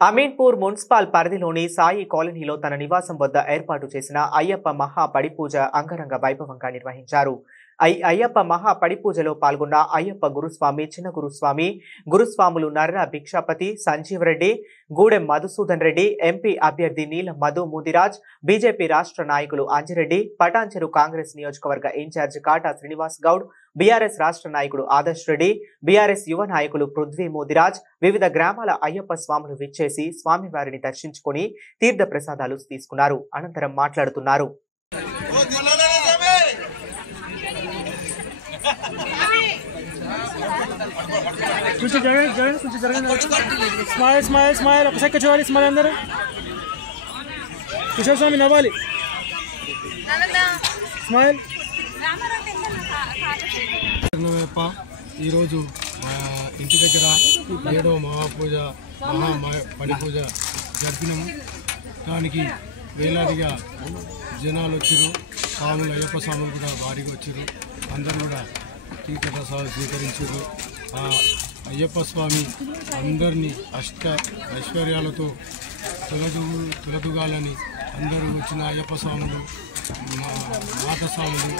Ameenpur municipal పరిధిలోని సాయి కాలనీలో తన నివాసం వద్ద ఏర్పాటు చేసిన అయ్యప్ప మహా పడిపూజ అంగరంగ వైభవంగా నిర్వహించారు. అయ్యప్ప మహా పడిపూజలో పాల్గొన్న అయ్యప్ప గురుస్వామి, చిన్న గురుస్వామి, గురుస్వాములు నర్ర భిక్షాపతి, సంజీవరెడ్డి, గూడెం మధుసూదన్ రెడ్డి, ఎంపీ అభ్యర్థి నీలం మధు ముదిరాజ్, బీజేపీ రాష్ట్ర నాయకులు అంజిరెడ్డి, పటాన్చెరు కాంగ్రెస్ నియోజకవర్గ ఇన్ఛార్జ్ కాటా శ్రీనివాస్ గౌడ్, బీఆర్ఎస్ రాష్ట్ర నాయకుడు ఆదర్శ్ రెడ్డి, బీఆర్ఎస్ యువ నాయకులు పృథ్వీ మోదిరాజ్ వివిధ గ్రామాల అయ్యప్ప స్వాములు విచ్చేసి స్వామివారిని దర్శించుకుని తీర్థ ప్రసాదాలు తీసుకున్నారు. అనంతరం మాట్లాడుతున్నారు. స్వామి నవ్వాలి. స్మైల్. ఈరోజు ఇంటి దగ్గర 7వ మహాపూజ పడిపూజ జరిపినాము. దానికి వేలాదిగా జనాలు వచ్చారు. స్వాములు, అయ్యప్ప స్వాములు కూడా భారీగా వచ్చారు. అందరూ కూడా తీర్థ ప్రసాదాలు స్వీకరించారు. అయ్యప్ప స్వామి అందరినీ అష్ట ఐశ్వర్యాలతో తొలదుగాలని అందరూ వచ్చిన అయ్యప్ప స్వాములు, మాత స్వాములు,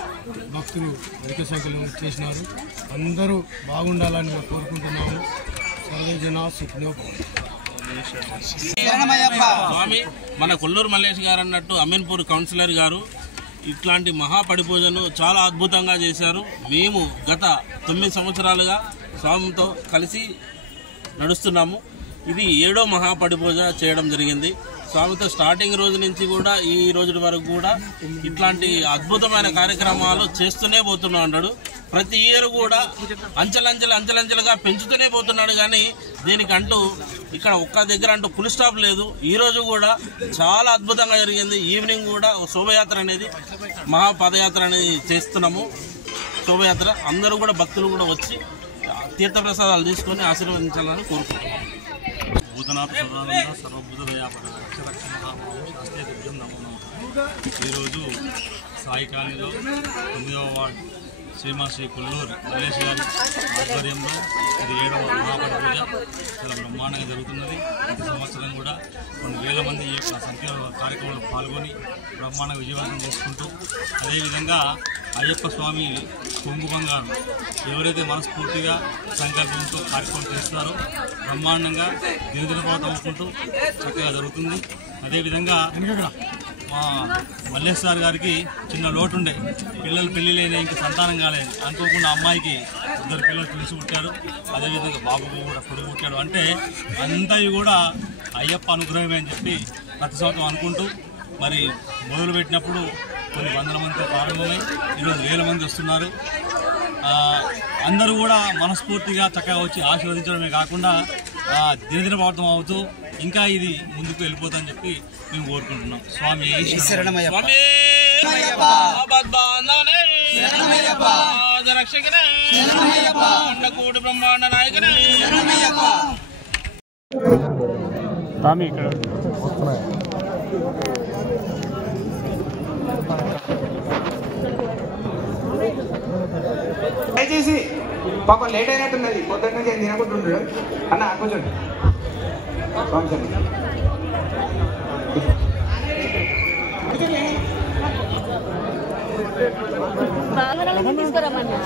భక్తులు అధిక సంఖ్యలో చేసినారు. అందరూ బాగుండాలని కోరుకుంటున్నాము. సర్వే జనా సుఖినో భవంతు. స్వామి మన కొల్లూరు మల్లేష్ గారు అన్నట్టు అమీన్పూర్ కౌన్సిలర్ గారు ఇట్లాంటి మహాపడిపూజను చాలా అద్భుతంగా చేశారు. మేము గత 9 సంవత్సరాలుగా స్వామితో కలిసి నడుస్తున్నాము. ఇది 7వ మహాపడిపూజ చేయడం జరిగింది. స్వామితో స్టార్టింగ్ రోజు నుంచి కూడా ఈ రోజు వరకు కూడా ఇట్లాంటి అద్భుతమైన కార్యక్రమాలు చేస్తూనే పోతున్నా అన్నాడు. ప్రతి ఇయర్ కూడా అంచెలంచెలుగా పెంచుతూనే పోతున్నాడు. కానీ దీనికంటూ ఇక్కడ ఒక్క దగ్గర అంటూ ఫుల్ స్టాప్ లేదు. ఈ రోజు కూడా చాలా అద్భుతంగా జరిగింది. ఈవినింగ్ కూడా శోభయాత్ర అనేది, మహాపదయాత్ర అనేది చేస్తున్నాము. శోభయాత్ర అందరూ కూడా భక్తులు కూడా వచ్చి తీర్థప్రసాదాలు తీసుకొని ఆశీర్వదించాలని కోరుకుంటున్నాం. ఈరోజు సాయి కాలనీలో 9వ వార్డు శ్రీ కొల్లూరు మల్లేష్ గారి ఆధ్వర్యంలో ఇది 7వ మహాపడిపూజ చాలా బ్రహ్మాండంగా జరుగుతున్నది. ప్రతి సంవత్సరం కూడా కొన్ని వేల మంది ఈ యొక్క సంఖ్యలో కార్యక్రమంలో పాల్గొని బ్రహ్మాండంగా విజయవంతం చేసుకుంటూ, అదేవిధంగా అయ్యప్ప స్వామి కొంగు బంగారు ఎవరైతే మనస్ఫూర్తిగా సంకల్పంతో కార్యక్రమం చేస్తారో బ్రహ్మాండంగా దినదినపాతం అవుకుంటూ చక్కగా జరుగుతుంది. అదేవిధంగా మా మల్లేష్ సార్ గారికి చిన్న లోటు ఉండే, పిల్లలు పెళ్లి లేని, ఇంకా సంతానం కాలేదు. అనుకోకుండా అమ్మాయికి 2 పిల్లలు తెలిసి పుట్టారు. అదేవిధంగా బాబుకు కూడా కొడుకు పుట్టాడు. అంటే అంతా కూడా అయ్యప్ప అనుగ్రహమే అని చెప్పి ప్రతి సంవత్సరం అనుకుంటూ మరి మొదలుపెట్టినప్పుడు కొన్ని వందల మందితో ప్రారంభమై ఈరోజు వేల మంది వస్తున్నారు. అందరూ కూడా మనస్ఫూర్తిగా చక్కగా వచ్చి ఆశీర్వదించడమే కాకుండా దినదినపాతం అవుతూ ఇంకా ఇది ముందుకు వెళ్ళిపోతుందని చెప్పి మేము కోరుకుంటున్నాం. స్వామి బ్రహ్మాండ నాయకునే దయచేసి పాపం లేట్ అయినట్టున్నది. పొద్దున్న నుంచి తినకుంటుండ్రు అన్న కొంచెం తీసుకురమ్మన్నా.